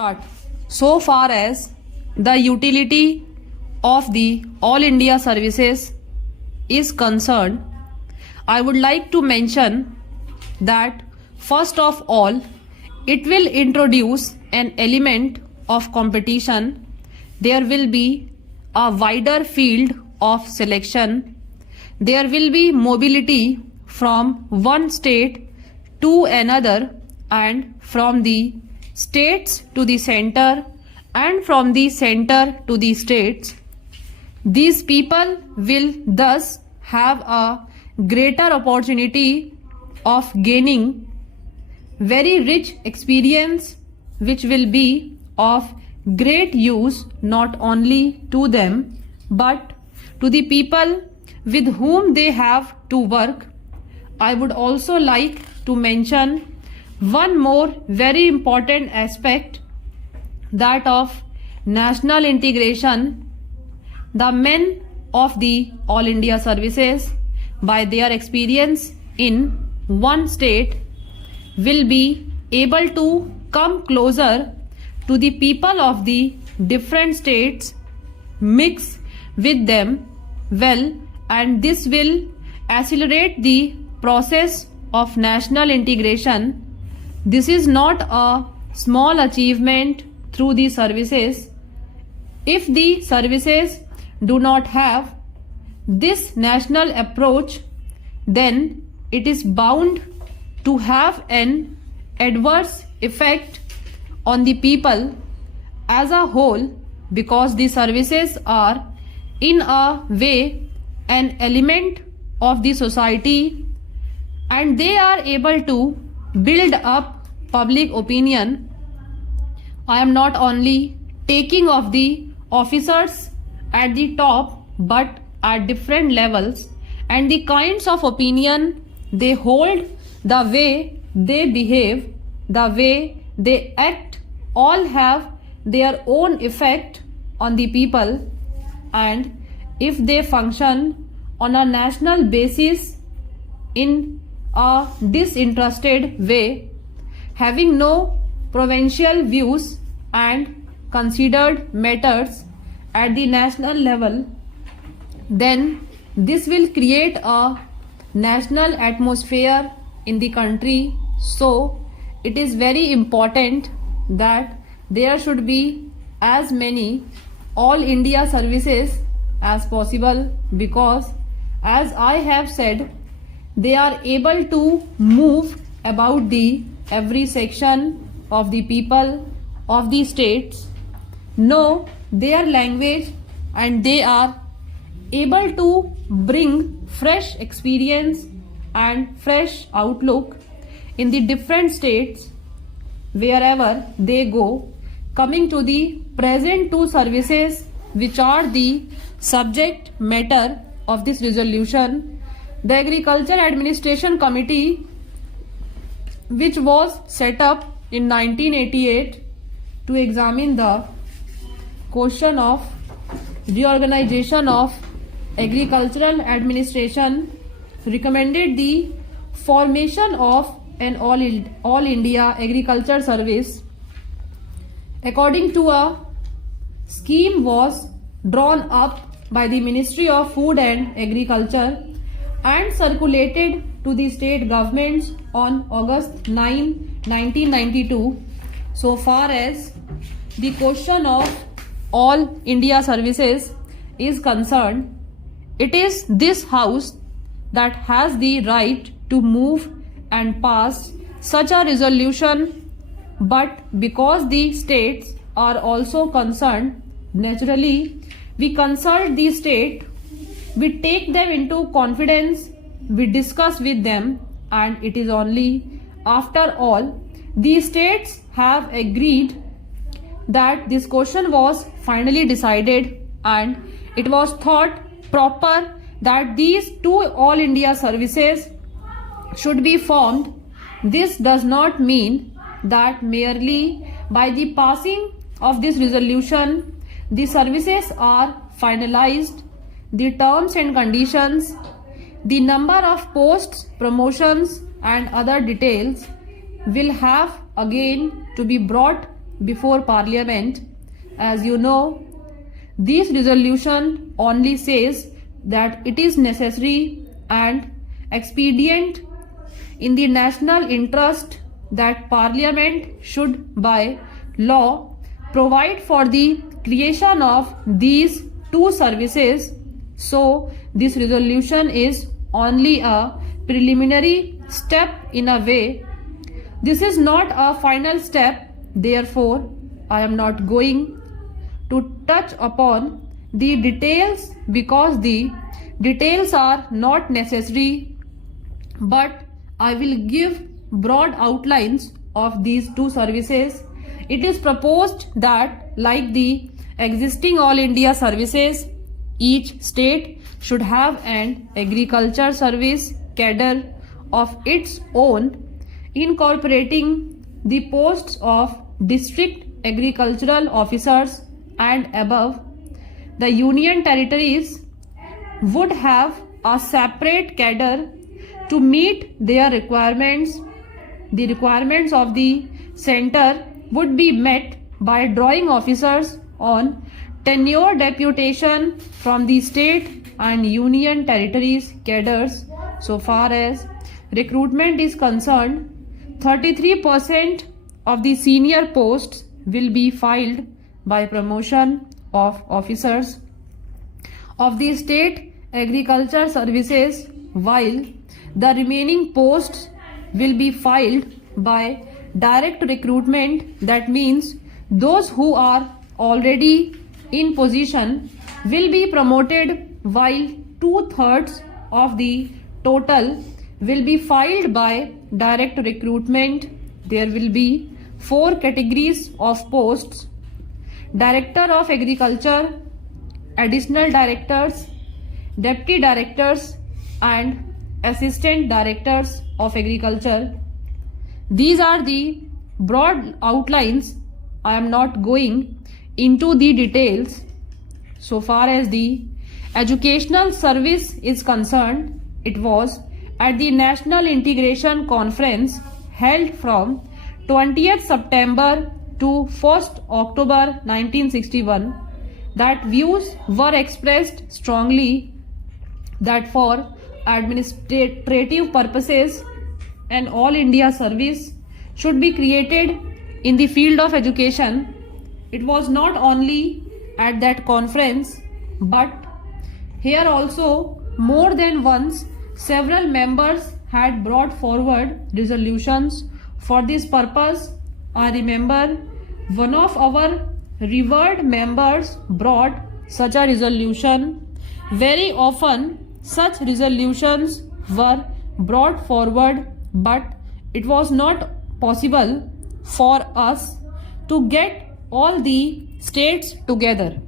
Start. So far as the utility of the All India services is concerned, I would like to mention that first of all, it will introduce an element of competition. There will be a wider field of selection. There will be mobility from one state to another and from the states to the center and from the center to the states. These people will thus have a greater opportunity of gaining very rich experience which will be of great use not only to them but to the people with whom they have to work. I would also like to mention one more very important aspect, that of national integration. The men of the All India services, by their experience in one state, will be able to come closer to the people of the different states, mix with them well, and this will accelerate the process of national integration. This is not a small achievement through the services. If the services do not have this national approach, then it is bound to have an adverse effect on the people as a whole, because the services are in a way an element of the society and they are able to build up public opinion. I am not only taking of the officers at the top but at different levels, and the kinds of opinion they hold, the way they behave, the way they act, all have their own effect on the people. And if they function on a national basis in a disinterested way, having no provincial views and considered matters at the national level, then this will create a national atmosphere in the country. So it is very important that there should be as many All India services as possible, because as I have said, they are able to move about the every section of the people of the states, know their language, and they are able to bring fresh experience and fresh outlook in the different states wherever they go. Coming to the present two services which are the subject matter of this resolution, the Agriculture Administration Committee, which was set up in 1988 to examine the question of reorganization of agricultural administration, recommended the formation of an all India agriculture service. According to a scheme was drawn up by the Ministry of Food and Agriculture and circulated to the state governments on August 9, 1992. So far as the question of All India services is concerned, it is this house that has the right to move and pass such a resolution, but because the states are also concerned, naturally we consult the state, we take them into confidence, we discuss with them, and it is only after all the states have agreed that this question was finally decided, and it was thought proper that these two All India services should be formed. This does not mean that merely by the passing of this resolution the services are finalized. The terms and conditions, the number of posts, promotions and other details will have again to be brought before Parliament. As you know, this resolution only says that it is necessary and expedient in the national interest that Parliament should by law provide for the creation of these two services. So this resolution is only a preliminary step in a way. This is not a final step, therefore I am not going to touch upon the details because the details are not necessary, but I will give broad outlines of these two services. It is proposed that, like the existing All India services, each state should have an agriculture service cadre of its own, incorporating the posts of district agricultural officers and above. The union territories would have a separate cadre to meet their requirements. The requirements of the center would be met by drawing officers on tenure deputation from the state and union territories cadres. So far as recruitment is concerned, 33% of the senior posts will be filled by promotion of officers of the state agriculture services, while the remaining posts will be filled by direct recruitment. That means those who are already in position will be promoted, while 2/3 of the total will be filled by direct recruitment. There will be 4 categories of posts: Director of Agriculture, Additional Directors, Deputy Directors and Assistant Directors of Agriculture. These are the broad outlines. I am not going into the details. So far as the educational service is concerned, it was at the National Integration Conference held from 20th September to 1st October 1961 that views were expressed strongly that for administrative purposes an all India service should be created in the field of education. It was not only at that conference, but here also more than once several members had brought forward resolutions for this purpose. I remember one of our revered members brought such a resolution. Very often such resolutions were brought forward, but it was not possible for us to get all the states together.